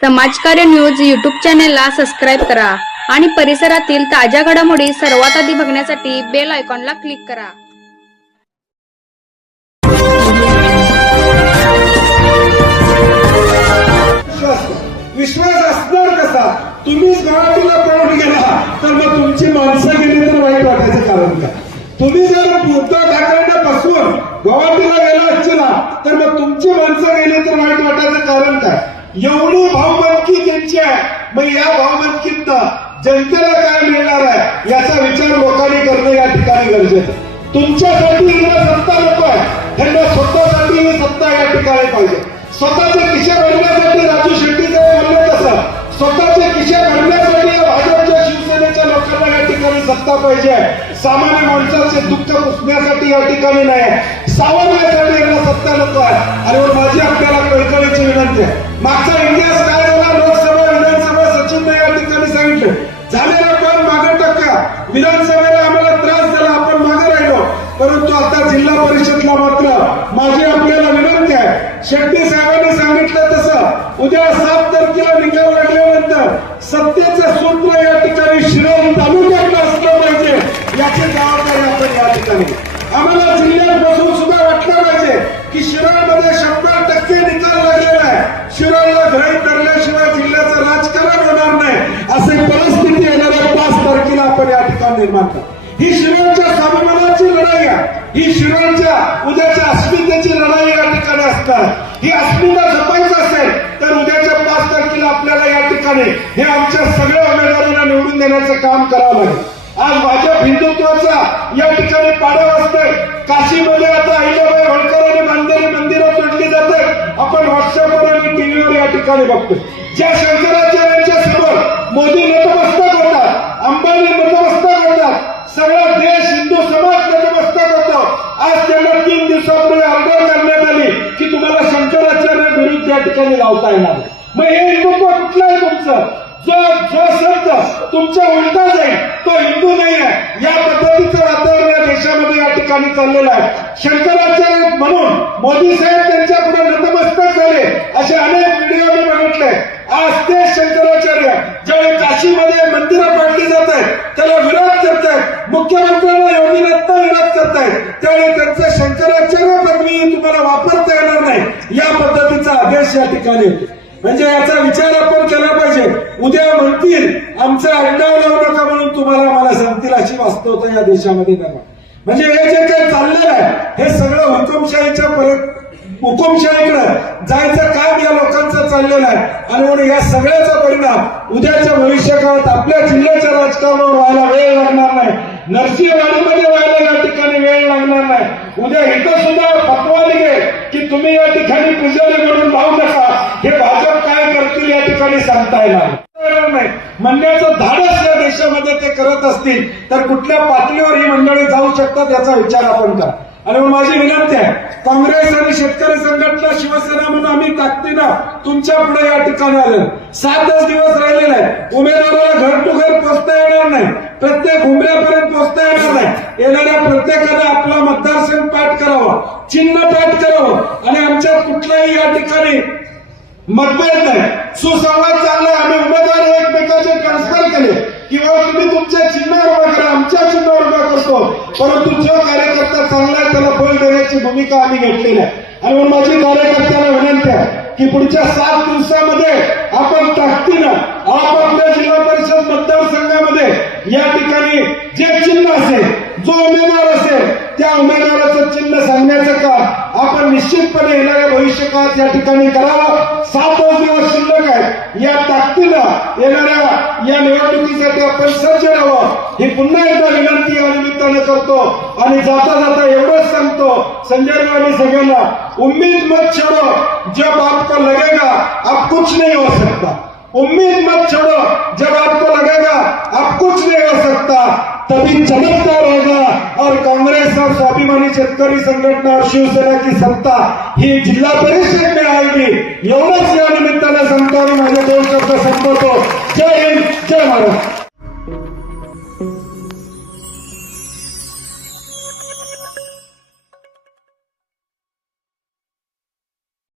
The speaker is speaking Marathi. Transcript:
समाजकार्य न्यूज यूट्यूब चॅनेलला सबस्क्राईब करा आणि परिसरातील ताज्या घडामोडी सर्वात आधी बघण्यासाठी बेल आयकॉनला क्लिक करा. विश्वास असणार कसा? तुम्हीच गुवाहाटीला पळून गेला तर मग तुमची माणसं गेली तर वाईट वाटायचं कारण काय? तुम्ही जर उद्धव ठाकरेंना बसवून गुवाहाटीला गेला असला तर मग तुमची माणसं गेली तर वाईट वाटायचं कारण काय? एवढी भावबंदकी त्यांची आहे. मग या भावबंदकीत जनतेला काय मिळणार आहे याचा विचार लोकांनी करणं या ठिकाणी गरजेचं तुमच्यासाठी हिला सत्ता नको आहे त्यांना स्वतःसाठी ही सत्ता या ठिकाणी पाहिजे. स्वतःचे खिशे भरण्यासाठी राजू शेट्टी साहेब म्हणले तसं. स्वतःचे खिशे भरण्यासाठी या भाजपच्या शिवसेनेच्या लोकांना या ठिकाणी सत्ता पाहिजे सामान्य माणसाचे दुःख पुसण्यासाठी या ठिकाणी नाही सावरण्यासाठी यांना सत्ता नको आहे. अरे माझी आपल्याला कळकळीची विनंती आहे. मागचा इतिहास काय झाला लोकसभा विधानसभा सचिन या ठिकाणी सांगितलं. झालेला कोण मागे टक्का? विधानसभेला आम्हाला त्रास झाला आपण मागे राहिलो. परंतु आता जिल्हा परिषदला मात्र माझी आपल्याला विनंती आहे. शेट्टी साहेबांनी सांगितलं तसं. उद्या सात तारखेला निकाल लागल्यानंतर सत्तेचं सूत्र या ठिकाणी शिरोळ तालुक्यातलं असलं पाहिजे याची जबाबदारी आपण या ठिकाणी. आम्हाला जिल्ह्यात बसून सुद्धा वाटलं पाहिजे की शिरोळमध्ये शंभर टक्के निकाल लागलेला आहे शिरोळला करण्याशिवाय जिल्ह्याचं राजकारण होणार नाही. असे परिस्थिती येणाऱ्या पाच तारखेला आपण या ठिकाणी निर्माण करू. ही शिरोळच्या स्वाभिमानाची लढाई आहे. ही शिरोळच्या उद्याच्या अस्मितेची लढाई या ठिकाणी असणार. ही अस्मिता जपायचं असेल तर उद्याच्या पाच तारखेला आपल्याला या ठिकाणी हे आमच्या सगळ्या उमेदवारांना निवडून देण्याचं काम करावं लागेल. आज भाजप हिंदुत्वाचा या ठिकाणी पाडा असतोय. काशीमध्ये आता ठिकाणी बघतो ज्या शंकराचार्यांच्या समोर मोदी नतमस्तक होतात अंबानी नतमस्तक होतात सगळा देश हिंदू समाज नतमस्तक होतो. आज त्यांना तीन दिवसापूर्वी आंदोलन करण्यात आली की तुम्हाला शंकराचार्य विरुद्ध या ठिकाणी लावता येणार मग हे हिंदुत्व कुठलं आहे तुमचं? जो जो संत तुमच्या उलटा जाईल तो हिंदू नाही आहे. या पद्धतीचं वातावरण या देशामध्ये या ठिकाणी चाललेलं आहे. शंकराचार्य म्हणून मोदी साहेब त्यांच्या पुढे नतमस्तक झाले असे अनेक व्हिडिओ मी बघितले आज ते शंकराचार्य ज्यावेळी काशीमध्ये मंदिरं पाडली जात आहेत त्याला विरोध करत आहेत मुख्यमंत्र्यांना योगीनाथना विरोध करत आहेत त्यांचं शंकराचार्य पदवी तुम्हाला वापरता येणार नाही. या पद्धतीचा आदेश या ठिकाणी. म्हणजे याचा विचार आपण केला पाहिजे. उद्या म्हणतील आमचा अंडाव लावू नका म्हणून तुम्हाला मला सांगतील अशी वास्तवता या देशामध्ये निर्माण म्हणजे हे जे काही चाललेलं आहे हे सगळं हुकुमशाहीच्या परत हुकुमशाहीकडे जायचं काम या लोकांचं चाललेलं आहे. आणि म्हणून या सगळ्याचा परिणाम उद्याच्या भविष्यकाळात आपल्या जिल्ह्याच्या राजकारणावर व्हायला वेळ लागणार नाही. नरसिंहवाडीमध्ये व्हायला या ठिकाणी वेळ लागणार नाही उद्या इथं सुद्धा फतवा निघेल की तुम्ही या ठिकाणी पुजारी म्हणून जाऊ नका. हे भाजप काय करतील या ठिकाणी सांगता येणार नाही. म्हणण्याचं धाडस या देशामध्ये ते करत असतील तर कुठल्या पातळीवर ही मंडळी जाऊ शकतात याचा विचार आपण करा. आणि मग माझी विनंती आहे काँग्रेस आणि शेतकरी संघटना शिवसेना म्हणून आम्ही ताकदीनं तुमच्यापुढे या ठिकाणी आलो. सातच दिवस राहिलेला आहे उमेदवाराला घर टू घर पोचता येणार नाही. प्रत्येक उमऱ्यापर्यंत पोचता येणार नाही. येणाऱ्या प्रत्येकाने आपला मतदारसंघ पाठ करावा चिन्ह पाठ करावं आणि आमच्या कुठल्याही या ठिकाणी मतभेद नाही. सुसंवाद चाललाय. आम्ही उमेदवार एकमेकाचे ट्रान्सफर केले. किंवा तुम्ही तुमच्या चिन्हावर उभा करा. आमच्या चिन्हावर उभा करतो. परंतु जो कार्यकर्ता चांगला आहे त्याला बळ देण्याची भूमिका आम्ही घेतलेली आहे. आणि म्हणून माझी कार्यकर्त्यांना विनंती आहे की पुढच्या सात दिवसामध्ये आपण ताकदीनं आपापल्या जिल्हा परिषद मतदारसंघामध्ये या ठिकाणी जे चिन्ह असेल जो उमेदवार असेल त्या उमेदवाराचं चिन्ह सांगण्याचं काम आपण निश्चितपणे येणाऱ्या भविष्यकाळात या ठिकाणी करावं. सातच दिवस शिल्लक आहे. या ताकदीनं येणाऱ्या या निवडणुकीसाठी आपण सज्ज राहावं. ही पुन्हा एकदा विनंती या निमित्तानं करतो आणि जाता जाता एवढंच सांगतो संजय रावांनी सगळ्यांना उम्मीद मत छोड़ो. जब आपको लगेगा आप कुछ नहीं हो सकता. उम्मीद मत छोड़ो. जब आपको लगेगा आप कुछ नहीं हो सकता. तभी चमत्कार होगा और कांग्रेस और स्वाभिमानी शेतकरी संघटना और शिवसेना की सत्ता ही जिल्हा परिषद में आएगी। एवढंच या निमित्ताने सांगतो आणि माझे दोन शब्द संपवतो. जय हिंद जय महाराष्ट्र